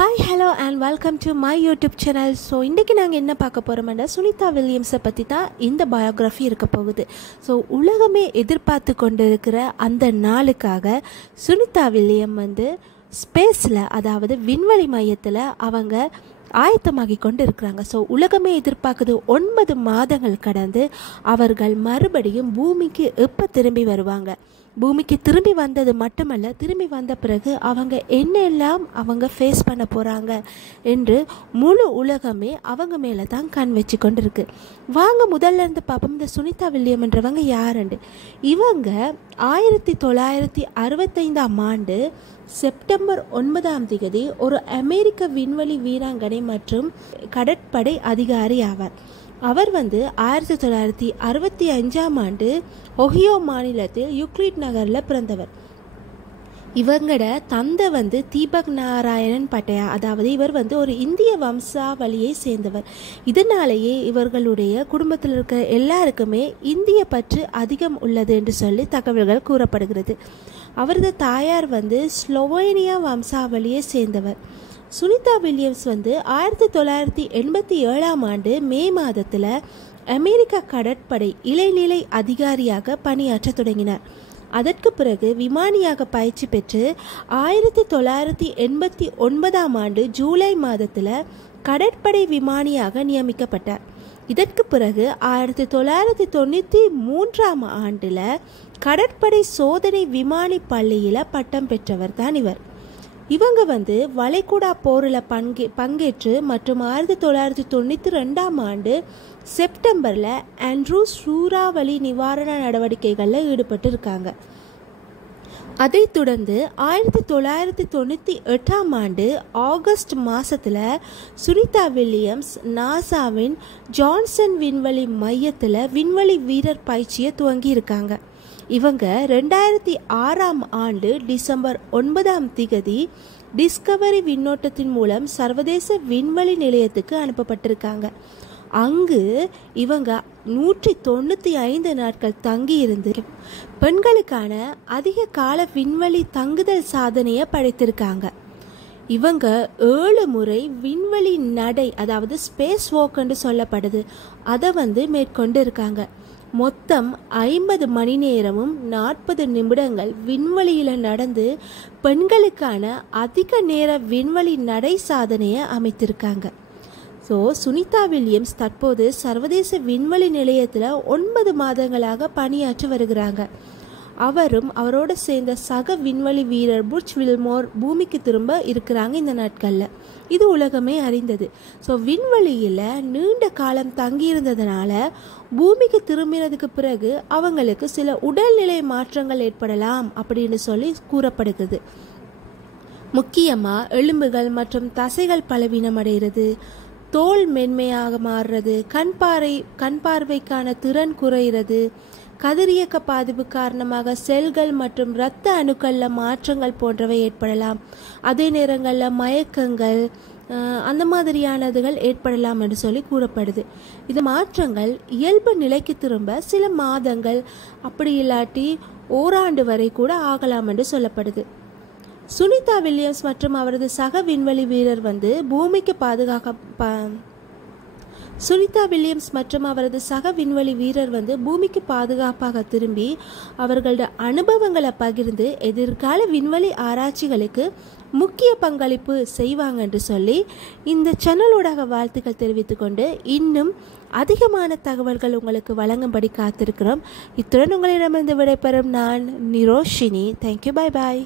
Hi hello and welcome to my YouTube channel. So இன்றைக்கி நாங்கள் என்ன பார்க்க போகிறோம்னா சுனிதா வில்லியம்ஸை பற்றி தான் இந்த பயோகிராஃபி இருக்க போகுது. ஸோ உலகமே எதிர்பார்த்து கொண்டு இருக்கிற அந்த நாளுக்காக சுனிதா வில்லியம் ஸ்பேஸில், அதாவது விண்வெளி மையத்தில் அவங்க ஆயத்தமாகி கொண்டு இருக்கிறாங்க. ஸோ உலகமே எதிர்பார்க்குது 9 மாதங்கள் கடந்து அவர்கள் மறுபடியும் பூமிக்கு எப்போ திரும்பி வருவாங்க. பூமிக்கு திரும்பி வந்தது மட்டுமல்ல, திரும்பி வந்த பிறகு அவங்க என்னெல்லாம் அவங்க ஃபேஸ் பண்ண போகிறாங்க என்று முழு உலகமே அவங்க மேலே தான் கண் வச்சு கொண்டு இருக்கு. வாங்க முதல்ல இருந்து பார்ப்போம், இந்த சுனிதா வில்லியம் என்றவங்க யாருண்டு. இவங்க 1965ஆம் ஆண்டு செப்டம்பர் 9 ஒரு அமெரிக்க விண்வெளி வீராங்கனை மற்றும் கடற்படை அதிகாரி ஆவார். அவர் 1965ஆம் ஆண்டு ஒஹியோ மாநிலத்தில் யூக்ளிட் நகரில் பிறந்தவர். இவங்களோட தந்தை தீபக் நாராயணன் பட்டையா, அதாவது இவர் ஒரு இந்திய வம்சாவளியை சேர்ந்தவர். இதனாலேயே இவர்களுடைய குடும்பத்தில் இருக்கிற எல்லாருக்குமே இந்திய பற்று அதிகம் உள்ளது என்று சொல்லி தகவல்கள் கூறப்படுகிறது. அவரது தாயார் ஸ்லோவேனியா வம்சாவளியை சேர்ந்தவர். சுனிதா வில்லியம்ஸ் 1987ஆம் ஆண்டு மே மாதத்தில் அமெரிக்க கடற்படை இளநிலை அதிகாரியாக பணியாற்ற தொடங்கினார். அதற்கு பிறகு விமானியாக பயிற்சி பெற்று 1989ஆம் ஆண்டு ஜூலை மாதத்தில் கடற்படை விமானியாக நியமிக்கப்பட்டார். இதற்கு பிறகு 1993ஆம் ஆண்டில் கடற்படை சோதனை விமானி பள்ளியில் பட்டம் பெற்றவர் தான் இவர். இவங்க வளைகுடா போரில் பங்கேற்று மற்றும் 1992ஆம் ஆண்டு செப்டம்பரில் ஆண்ட்ரூஸ் சூறாவளி நிவாரண நடவடிக்கைகளில் ஈடுபட்டு இருக்காங்க. அதைத் தொடர்ந்து 1998ஆம் ஆண்டு ஆகஸ்ட் மாதத்தில் சுனிதா வில்லியம்ஸ் நாசாவின் ஜான்சன் விண்வெளி மையத்தில் விண்வெளி வீரர் பயிற்சியை துவங்கி இருக்காங்க. இவங்க 2006ஆம் ஆண்டு டிசம்பர் 9 டிஸ்கவரி விண்ணோட்டத்தின் மூலம் சர்வதேச விண்வெளி நிலையத்துக்கு அனுப்பப்பட்டிருக்காங்க. அங்கு இவங்க 195 நாட்கள் தங்கி இருந்து பெண்களுக்கான அதிக கால விண்வெளி தங்குதல் சாதனையை படைத்திருக்காங்க. இவங்க 7 முறை விண்வெளி நடை, அதாவது ஸ்பேஸ் வாக் என்று சொல்லப்படுது, அதை மேற்கொண்டு இருக்காங்க. மொத்தம் 50 மணி நேரமும் 40 நிமிடங்கள் விண்வெளியில் நடந்து பெண்களுக்கான அதிக நேர விண்வெளி நடை சாதனையை அமைத்திருக்காங்க. ஸோ சுனிதா வில்லியம்ஸ் தற்போது சர்வதேச விண்வெளி நிலையத்தில் 9 மாதங்களாக பணியாற்றி வருகிறாங்க. அவரும் அவரோட சேர்ந்த சக விண்வெளி வீரர் புர்ச் வில்மோர் பூமிக்கு திரும்ப இருக்கிறாங்க இந்த நாட்களில். இது உலகமே அறிந்தது. ஸோ விண்வெளியில் நீண்ட காலம் தங்கியிருந்ததுனால பூமிக்கு திரும்பினதுக்கு பிறகு அவங்களுக்கு சில உடல்நிலை மாற்றங்கள் ஏற்படலாம் அப்படின்னு சொல்லி கூறப்படுகிறது. முக்கியமாக எலும்புகள் மற்றும் தசைகள் பலவீனம் அடைகிறது, தோல் மென்மையாக மாறுறது, கண் பார்வைக்கான திறன் குறைகிறது, கதிரியக்க பாதிப்பு காரணமாக செல்கள் மற்றும் இரத்த அணுக்களில் மாற்றங்கள் போன்றவை ஏற்படலாம். அதே நேரங்களில் மயக்கங்கள் அந்த மாதிரியானதுகள் ஏற்படலாம் என்று சொல்லி கூறப்படுது. இது மாற்றங்கள் இயல்பு நிலைக்கு திரும்ப சில மாதங்கள், அப்படி இல்லாட்டி ஓராண்டு வரை கூட ஆகலாம் என்று சொல்லப்படுது. சுனிதா வில்லியம்ஸ் மற்றும் அவரது சக விண்வெளி வீரர் பூமிக்கு பூமிக்கு பாதுகாப்பாக திரும்பி அவர்களோட அனுபவங்களை பகிர்ந்து எதிர்கால விண்வெளி ஆராய்ச்சிகளுக்கு முக்கிய பங்களிப்பு செய்வாங்க என்று சொல்லி இந்த சேனலோட வாழ்த்துக்கள் தெரிவித்துக்கொண்டு இன்னும் அதிகமான தகவல்கள் உங்களுக்கு வழங்கும்படி காத்திருக்கிறோம். இத்துடன் உங்களிடமிருந்து விடைபெறும் நான் நிரோஷினி. Thank you, bye bye.